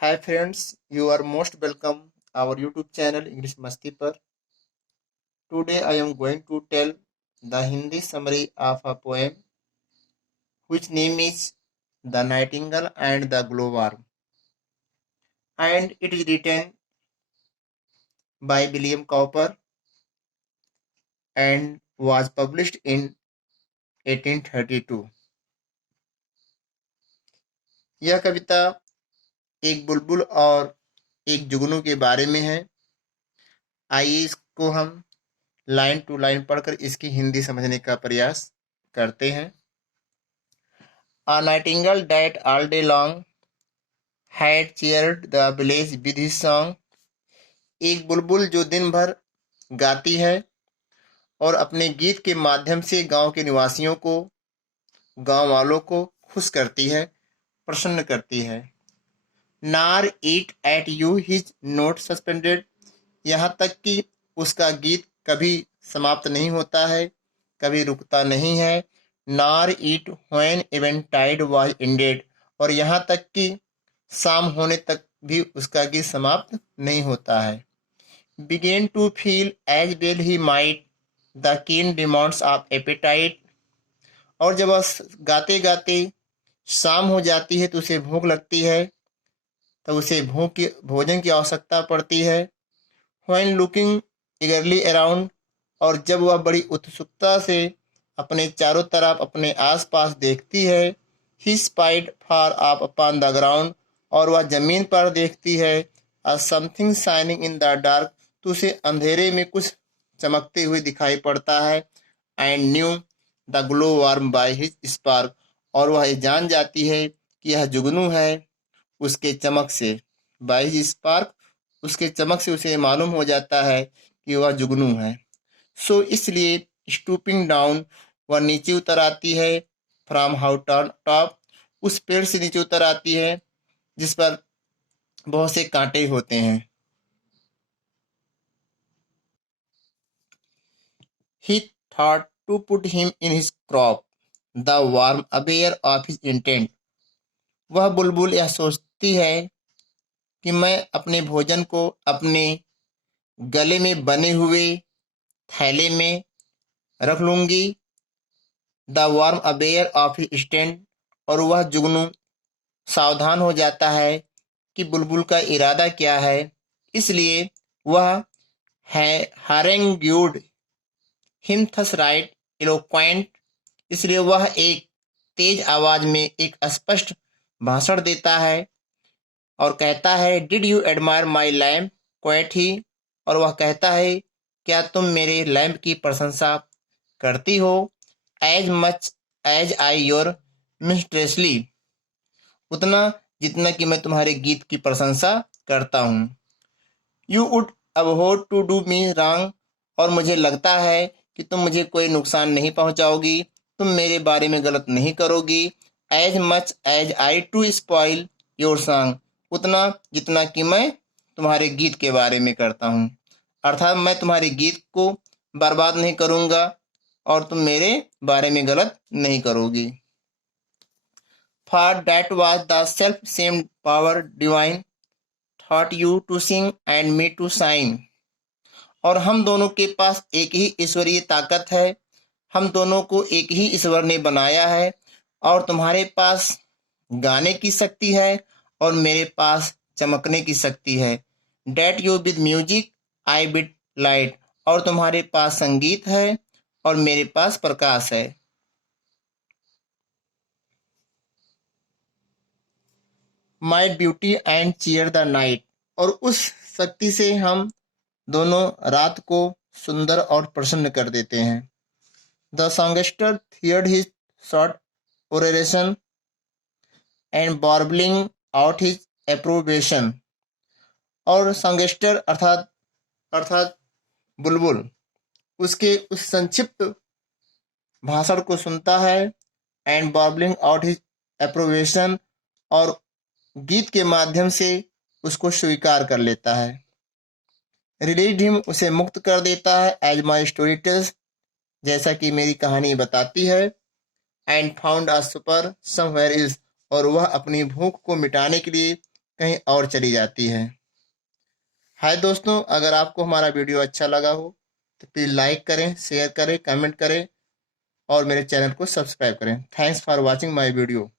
Hi friends, you are most welcome our YouTube channel English Masti par. Today I am going to tell the Hindi summary of a poem which name is The Nightingale and the Glowworm, and it is written by William Cowper and was published in 1832. यह कविता एक बुलबुल और एक जुगनू के बारे में है। आइए इसको हम लाइन टू लाइन पढ़कर इसकी हिंदी समझने का प्रयास करते हैं। A nightingale that all day long had cheered the village with his song। एक बुलबुल जो दिन भर गाती है और अपने गीत के माध्यम से गांव के निवासियों को, गांव वालों को खुश करती है, प्रसन्न करती है। Nor yet at eve his note suspended, यहाँ तक कि उसका गीत कभी समाप्त नहीं होता है, कभी रुकता नहीं है। Nor eat when इवेंटाइड was ended, और यहाँ तक कि शाम होने तक भी उसका गीत समाप्त नहीं होता है। Began to feel as well he might the keen demands of appetite, और जब वह गाते गाते शाम हो जाती है तो उसे भूख लगती है, तो उसे भोजन की आवश्यकता पड़ती है। When looking eagerly around, और जब वह बड़ी उत्सुकता से अपने चारों तरफ अपने आसपास देखती है। He spied far up upon the ground, और वह जमीन पर देखती है। A something shining in the dark, तो उसे अंधेरे में कुछ चमकते हुए दिखाई पड़ता है। And knew the glowworm by his spark, और वह जान जाती है कि यह जुगनू है उसके चमक से। By his spark, उसके चमक से उसे मालूम हो जाता है कि वह जुगनू है। सो इसलिए स्टूपिंग डाउन, वह नीचे उतर आती है। फ्रॉम हाउ टॉप, उस पेड़ से नीचे उतर आती है जिस पर बहुत से कांटे होते हैं। He thought to put him in his crop, the worm aware of his intent, वह बुलबुल यह सोचती है कि मैं अपने भोजन को अपने गले में बने हुए थैले में रख लूंगी। The worm aware of his stand, और वह जुगनू सावधान हो जाता है कि बुलबुल का इरादा क्या है, इसलिए वह है हारेंग्यूड हिम थस राइट इलोक्वेंट, इसलिए वह एक तेज आवाज में एक स्पष्ट भाषण देता है और कहता है, did you admire my lamp quoth he, और वह कहता है, क्या तुम मेरे लैम्प की प्रशंसा करती हो। As much as I your minstrelsy, उतना जितना कि मैं तुम्हारे गीत की प्रशंसा करता हूँ। You would abhor to do me wrong, और मुझे लगता है कि तुम मुझे कोई नुकसान नहीं पहुंचाओगी, तुम मेरे बारे में गलत नहीं करोगी। As much as I to spoil your song, उतना जितना कि मैं तुम्हारे गीत के बारे में करता हूँ, अर्थात मैं तुम्हारे गीत को बर्बाद नहीं करूँगा और तुम मेरे बारे में गलत नहीं करोगी। For that was the self-same power divine taught you to sing and me to shine, और हम दोनों के पास एक ही ईश्वरीय ताकत है, हम दोनों को एक ही ईश्वर ने बनाया है, और तुम्हारे पास गाने की शक्ति है और मेरे पास चमकने की शक्ति है। That you with music, I with light, और तुम्हारे पास संगीत है और मेरे पास प्रकाश है। My beauty and cheer the night, और उस शक्ति से हम दोनों रात को सुंदर और प्रसन्न कर देते हैं। The songster heard his short oration and warbling out his approbation, और सॉन्गस्टर अर्थात अर्थात बुलबुल उसके उस संक्षिप्त भाषण को सुनता है, and warbling out his approbation, और गीत के माध्यम से उसको स्वीकार कर लेता है। रिलीज हिम, उसे मुक्त कर देता है। एज माई स्टोरी टेल्स, जैसा कि मेरी कहानी बताती है। And found a super somewhere is, और वह अपनी भूख को मिटाने के लिए कहीं और चली जाती है। हाय दोस्तों, अगर आपको हमारा वीडियो अच्छा लगा हो तो प्लीज़ लाइक करें, शेयर करें, कमेंट करें और मेरे चैनल को सब्सक्राइब करें। Thanks for watching my video.